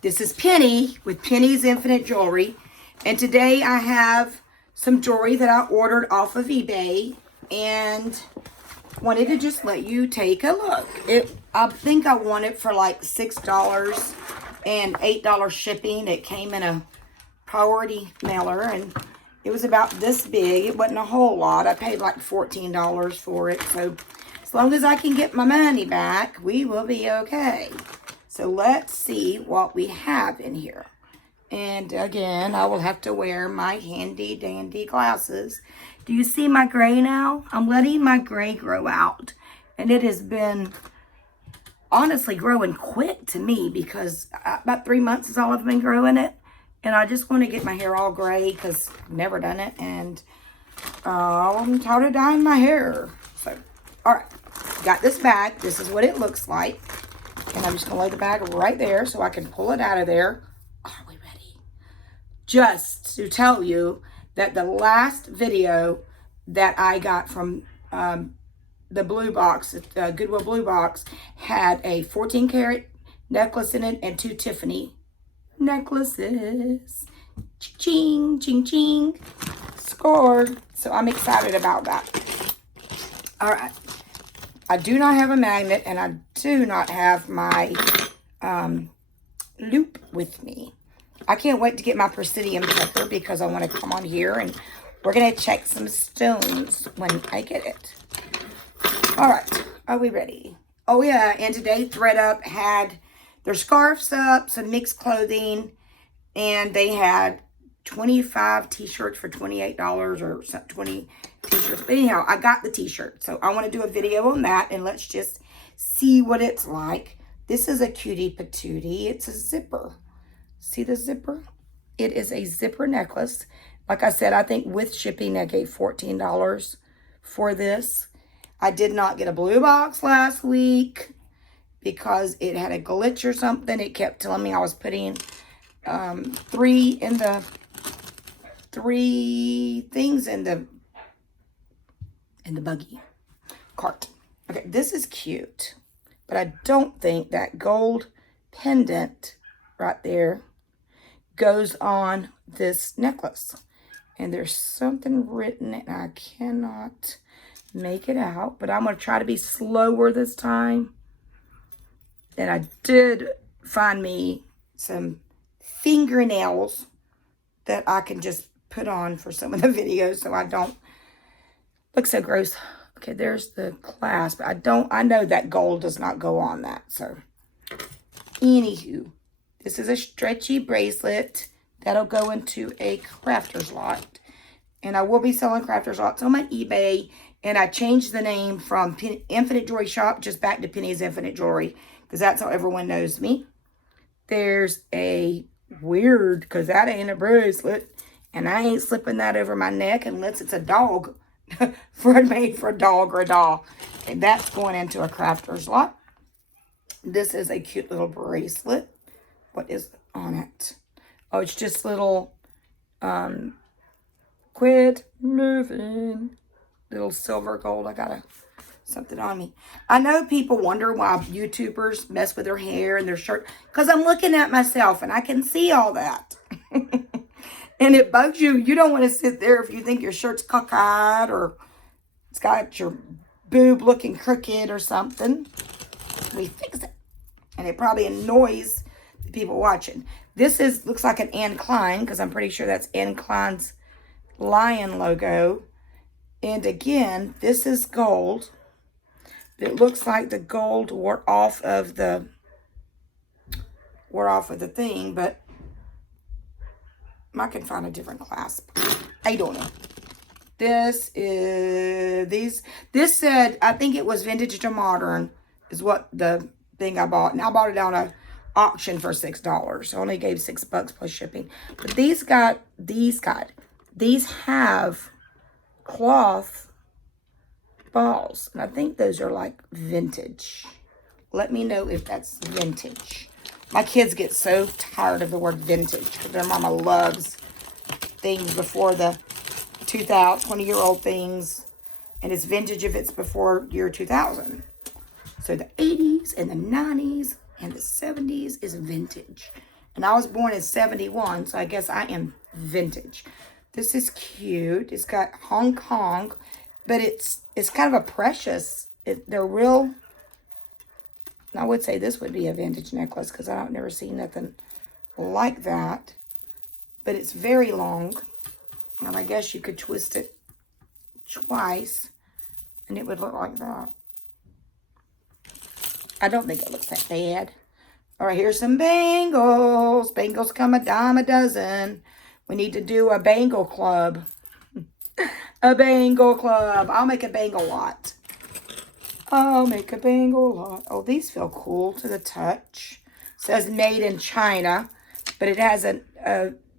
This is Penny with Penny's Infinite Jewelry. And today I have some jewelry that I ordered off of eBay and wanted to just let you take a look. I think I won it for like $6 and $8 shipping. It came in a priority mailer and it was about this big. It wasn't a whole lot. I paid like $14 for it. So as long as I can get my money back, we will be okay. So let's see what we have in here. And again, I will have to wear my handy dandy glasses. Do you see my gray now? I'm letting my gray grow out. And it has been honestly growing quick to me because about 3 months is all I've been growing it. And I just want to get my hair all gray because I've never done it. And I'm tired of dyeing my hair. So, all right. Got this bag. This is what it looks like. And I'm just going to lay the bag right there so I can pull it out of there. Are we ready? Just to tell you that the last video that I got from the blue box, Goodwill blue box, had a 14 karat necklace in it and 2 Tiffany necklaces. Ching, ching, ching. Scored. So I'm excited about that. All right. I do not have a magnet, and I do not have my loop with me. I can't wait to get my Presidium checker because I want to come on here, and we're going to check some stones when I get it. All right. Are we ready? Oh, yeah. And today, ThredUp had their scarves up, some mixed clothing, and they had 25 t-shirts for $28 or 20 t-shirts. But anyhow, I got the t-shirt. So I want to do a video on that and let's just see what it's like. This is a cutie patootie. It's a zipper. See the zipper? It is a zipper necklace. Like I said, I think with shipping I gave $14 for this. I did not get a blue box last week because it had a glitch or something. It kept telling me I was putting three things in the buggy cart. Okay, this is cute, but I don't think that gold pendant right there goes on this necklace. And there's something written and I cannot make it out, but I'm going to try to be slower this time. And I did find me some fingernails that I can just put on for some of the videos so I don't look so gross. Okay, there's the clasp. I know that gold does not go on that. So, anywho, this is a stretchy bracelet that'll go into a crafter's lot. And I will be selling crafter's lots on my eBay. And I changed the name from Infinite Jewelry Shop just back to Penny's Infinite Jewelry because that's how everyone knows me. There's a weird, because that ain't a bracelet. And I ain't slipping that over my neck unless it's a dog. Made for a dog or a doll. And that's going into a crafter's lot. This is a cute little bracelet. What is on it? Oh, it's just little quit moving. Little silver gold. I got something on me. I know people wonder why YouTubers mess with their hair and their shirt. Because I'm looking at myself and I can see all that. And it bugs you. You don't want to sit there if you think your shirt's cockeyed or it's got your boob looking crooked or something. We fix it. And it probably annoys the people watching. This looks like an Anne Klein because I'm pretty sure that's Anne Klein's lion logo. And again, this is gold. It looks like the gold wore off of the thing, but I can find a different clasp. I don't know. This said, I think it was vintage to modern is what the thing I bought. And I bought it on a auction for $6. I only gave $6 plus shipping. But these have cloth balls. And I think those are like vintage. Let me know if that's vintage. My kids get so tired of the word vintage because their mama loves things before the 20-year-old things. And it's vintage if it's before year 2000. So the 80s and the 90s and the 70s is vintage. And I was born in 71, so I guess I am vintage. This is cute. It's got Hong Kong, but it's kind of a precious. They're real. I would say this would be a vintage necklace because I've never seen nothing like that. But it's very long. And I guess you could twist it twice and it would look like that. I don't think it looks that bad. All right, here's some bangles. Bangles come a dime a dozen. We need to do a bangle club. A bangle club. I'll make a bangle lot. I'll make a bangle lot. Oh, these feel cool to the touch. It says made in China, but it has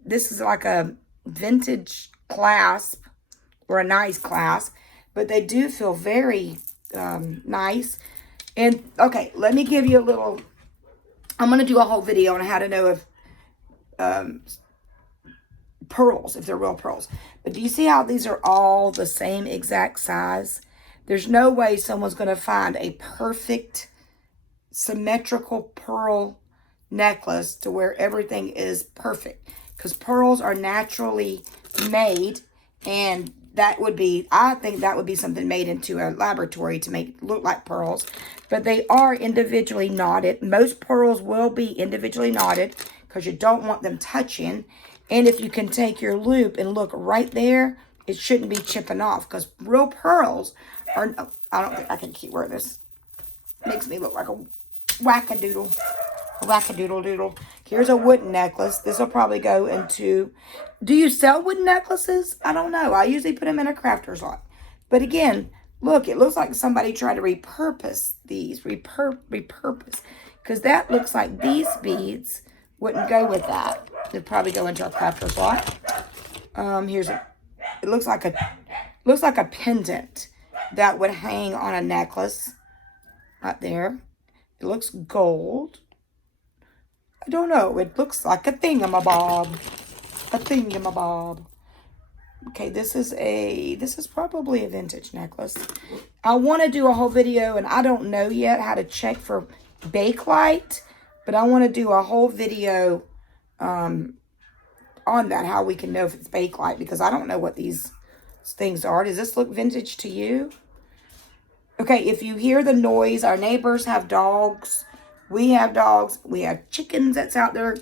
this is like a vintage clasp or a nice clasp, but they do feel very nice. And okay, let me give you a little, I'm going to do a whole video on how to know if pearls, if they're real pearls. But do you see how these are all the same exact size? There's no way someone's going to find a perfect symmetrical pearl necklace to where everything is perfect. Because pearls are naturally made, and that would be, I think that would be something made into a laboratory to make it look like pearls. But they are individually knotted. Most pearls will be individually knotted because you don't want them touching. And if you can take your loop and look right there, it shouldn't be chipping off because real pearls are, I don't think I can keep wearing this. Makes me look like a wackadoodle. Wackadoodle doodle. Here's a wooden necklace. This will probably go into, do you sell wooden necklaces? I don't know. I usually put them in a crafter's lot. But again, look, it looks like somebody tried to repurpose these. Repurpose. Because that looks like these beads wouldn't go with that. They'd probably go into a crafter's lot. It looks like a pendant that would hang on a necklace right there. It looks gold. I don't know. It looks like a thingamabob. A thingamabob. Okay, this is probably a vintage necklace. I want to do a whole video, and I don't know yet how to check for bakelite, but I want to do a whole video on that, how we can know if it's bakelite, because I don't know what these things are. Does this look vintage to you? Okay, if you hear the noise, our neighbors have dogs. We have dogs. We have chickens that's out there.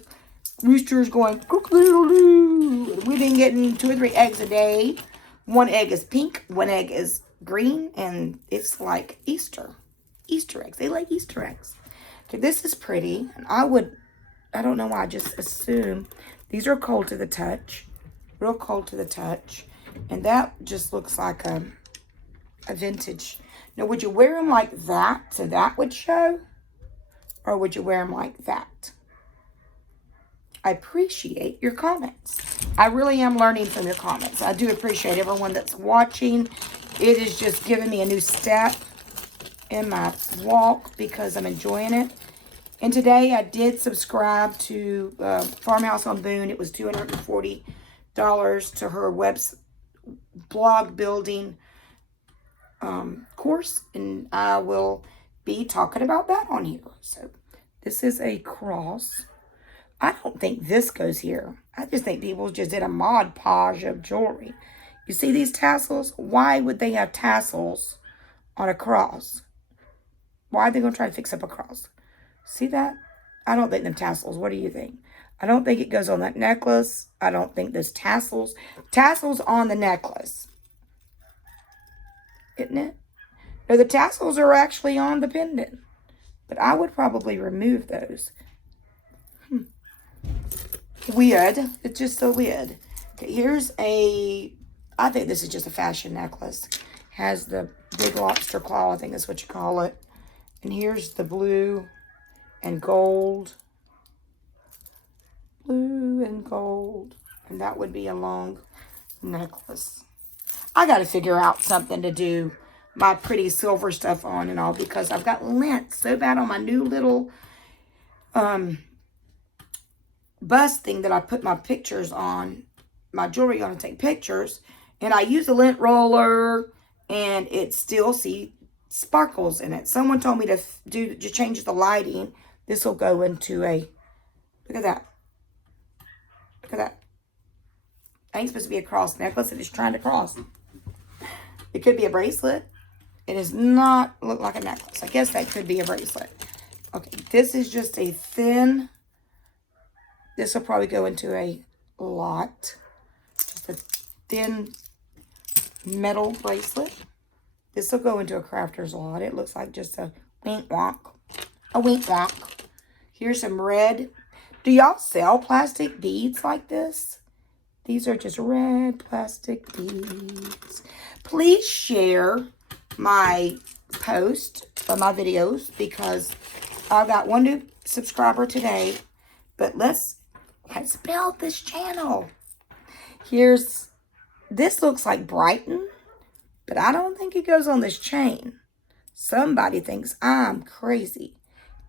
Roosters going cook-a-doodle-doo. We've been getting 2 or 3 eggs a day. 1 egg is pink. 1 egg is green. And it's like Easter. Easter eggs. They like Easter eggs. Okay, this is pretty. And I don't know why, I just assume. These are cold to the touch. Real cold to the touch. And that just looks like a vintage. Now, would you wear them like that so that would show? Or would you wear them like that? I appreciate your comments. I really am learning from your comments. I do appreciate everyone that's watching. It is just giving me a new step in my walk because I'm enjoying it. And today I did subscribe to Farmhouse on Boone. It was $240 to her blog building course. And I will be talking about that on here. So this is a cross. I don't think this goes here. I just think people just did a Mod Podge of jewelry. You see these tassels? Why would they have tassels on a cross? Why are they going to try to fix up a cross? See that? I don't think them tassels. What do you think? I don't think it goes on that necklace. I don't think there's tassels. Tassels on the necklace. Isn't it? No, the tassels are actually on the pendant. But I would probably remove those. Weird. It's just so weird. Okay, here's I think this is just a fashion necklace. Has the big lobster claw, I think that's what you call it. And here's the blue and gold. Blue and gold. And that would be a long necklace. I got to figure out something to do my pretty silver stuff on and all, because I've got lint so bad on my new little bust thing that I put my pictures on, my jewelry on to take pictures, and I use a lint roller and it still sparkles in it. Someone told me to change the lighting. This will go into look at that. Look at that. Ain't supposed to be a cross necklace. It is trying to cross. It could be a bracelet. It does not look like a necklace. I guess that could be a bracelet. Okay, this is just a thin. This will probably go into a lot. Just a thin metal bracelet. This will go into a crafter's lot. It looks like just a wink wonk. A wink wonk. Here's some red. Do y'all sell plastic beads like this? These are just red plastic beads. Please share my post or my videos because I've got one new subscriber today. But let's build this channel. This looks like Brighton, but I don't think it goes on this chain. Somebody thinks I'm crazy.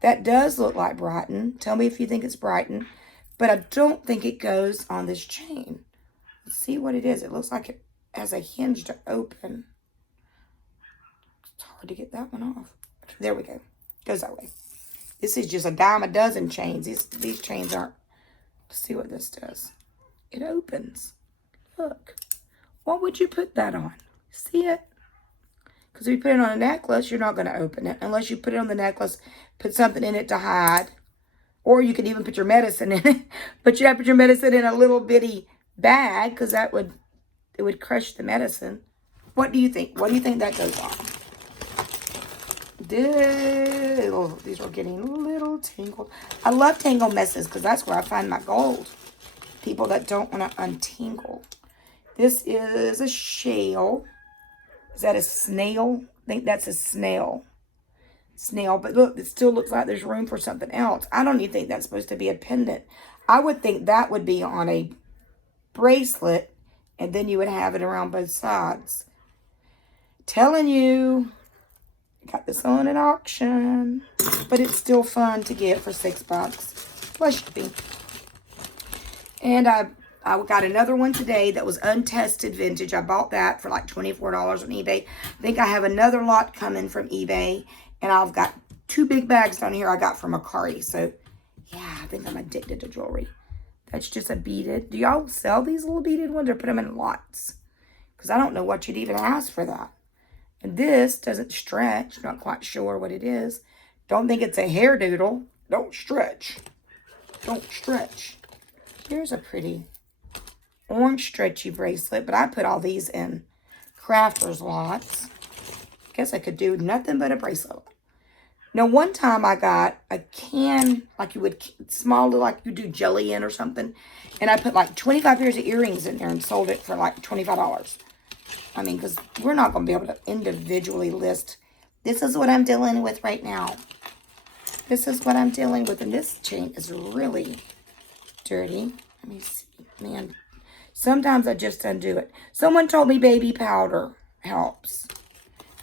That does look like Brighton. Tell me if you think it's Brighton, but I don't think it goes on this chain. Let's see what it is. It looks like it has a hinge to open. It's hard to get that one off. There we go. Goes that way. This is just a dime a dozen chains. These chains aren't. Let's see what this does. It opens. Look. What would you put that on? See it? Because if you put it on a necklace, you're not going to open it. Unless you put it on the necklace, put something in it to hide. Or you could even put your medicine in it. But you have to put your medicine in a little bitty bag. Because it would crush the medicine. What do you think? What do you think that goes on? These are getting a little tangled. I love tangle messes because that's where I find my gold. People that don't want to untangle. This is a shell. Is that a snail? I think that's a snail. But look, it still looks like there's room for something else. I don't even think that's supposed to be a pendant. I would think that would be on a bracelet, and then you would have it around both sides. Telling you, got this on an auction, but it's still fun to get for $6. Plus shipping. And I got another one today that was untested vintage. I bought that for like $24 on eBay. I think I have another lot coming from eBay. And I've got 2 big bags down here I got from Akari. So, yeah, I think I'm addicted to jewelry. That's just a beaded. Do y'all sell these little beaded ones or put them in lots? Because I don't know what you'd even ask for that. And this doesn't stretch. Not quite sure what it is. Don't think it's a hair doodle. Don't stretch. Don't stretch. Here's a pretty orange stretchy bracelet. But I put all these in crafters lots. Guess I could do nothing but a bracelet. Now, one time I got a can, like you would, small, like you do jelly in or something. And I put like 25 pairs of earrings in there and sold it for like $25. I mean, because we're not going to be able to individually list. This is what I'm dealing with right now. This is what I'm dealing with. And this chain is really dirty. Let me see. Man, sometimes I just undo it. Someone told me baby powder helps.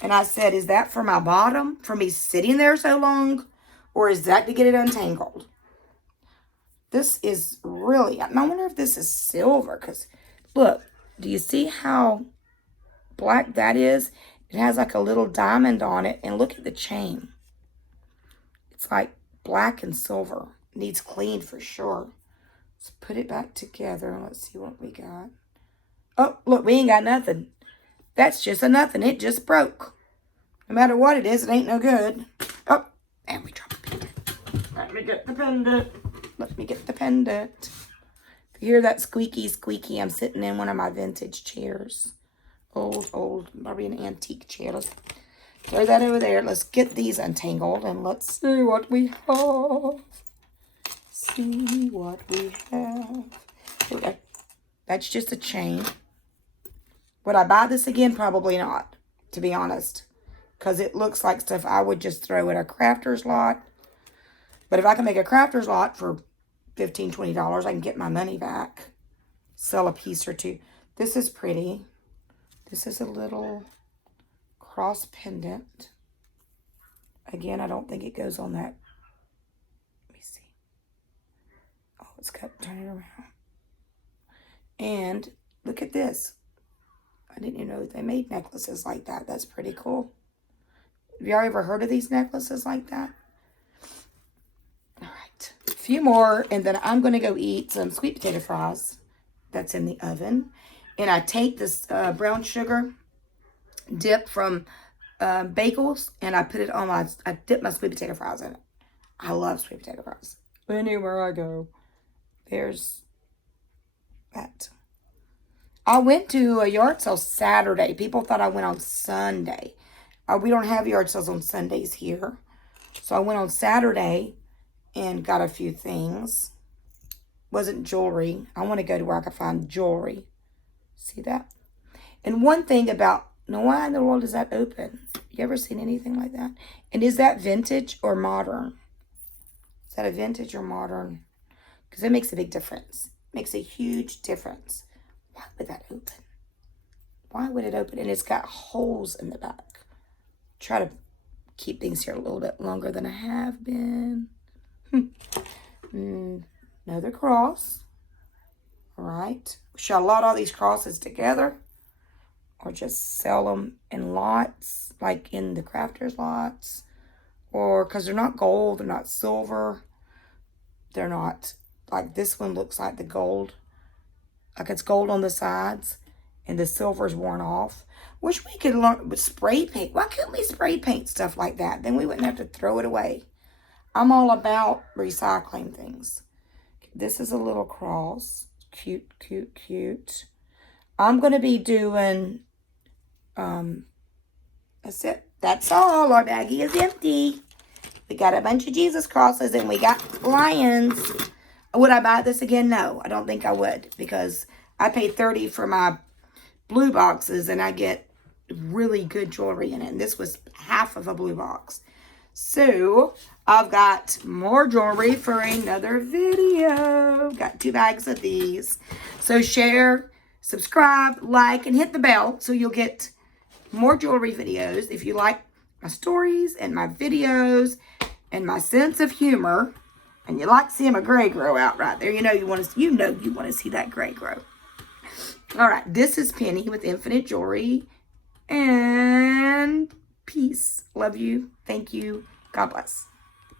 And I said, is that for my bottom? For me sitting there so long? Or is that to get it untangled? This is really, I wonder if this is silver. Because, look, do you see how black that is? It has like a little diamond on it. And look at the chain. It's like black and silver. Needs cleaned for sure. Let's put it back together. And let's see what we got. Oh, look, we ain't got nothing. That's just a nothing. It just broke. No matter what it is, it ain't no good. Oh, and we dropped the pendant. Let me get the pendant. Let me get the pendant. If you hear that squeaky, squeaky, I'm sitting in one of my vintage chairs. Old, probably an antique chair. Let's throw that over there. Let's get these untangled and let's see what we have. See what we have. Here we go. That's just a chain. Would I buy this again? Probably not, to be honest. Because it looks like stuff I would just throw at a crafter's lot. But if I can make a crafter's lot for $15, $20, I can get my money back. Sell a piece or two. This is pretty. This is a little cross pendant. Again, I don't think it goes on that. Let me see. Oh, it's cut. Turn it around. And look at this. I didn't even know they made necklaces like that. That's pretty cool. Have y'all ever heard of these necklaces like that? All right. few more, and then I'm going to go eat some sweet potato fries that's in the oven. And I take this brown sugar dip from Bangles, and I put it on I dip my sweet potato fries in it. I love sweet potato fries. Anywhere I go, there's that. I went to a yard sale Saturday. People thought I went on Sunday. We don't have yard sales on Sundays here. So I went on Saturday and got a few things. Wasn't jewelry. I want to go to where I can find jewelry. See that? And one thing about, now why in the world is that open? You ever seen anything like that? And is that vintage or modern? Is that a vintage or modern? Because it makes a big difference. It makes a huge difference. Why would that open? Why would it open? And it's got holes in the back. Try to keep things here a little bit longer than I have been. Another cross. All right. Should I lot all these crosses together? Or just sell them in lots, like in the crafters lots? Or, because they're not gold, they're not silver. They're not, like this one looks like the gold. Like it's gold on the sides and the silver's worn off. Wish we could learn with spray paint. Why couldn't we spray paint stuff like that? Then we wouldn't have to throw it away. I'm all about recycling things. This is a little cross. Cute, cute, cute. I'm going to be doing, that's it. That's all. Our baggie is empty. We got a bunch of Jesus crosses and we got lions. Would I buy this again? No, I don't think I would, because I paid $30 for my blue boxes and I get really good jewelry in it. And this was half of a blue box. So I've got more jewelry for another video. Got 2 bags of these. So share, subscribe, like, and hit the bell so you'll get more jewelry videos. If you like my stories and my videos and my sense of humor, and you like seeing a gray grow out right there, you know you want to see that gray grow. All right, this is Penny with Infinite Jewelry, and peace. Love you. Thank you. God bless.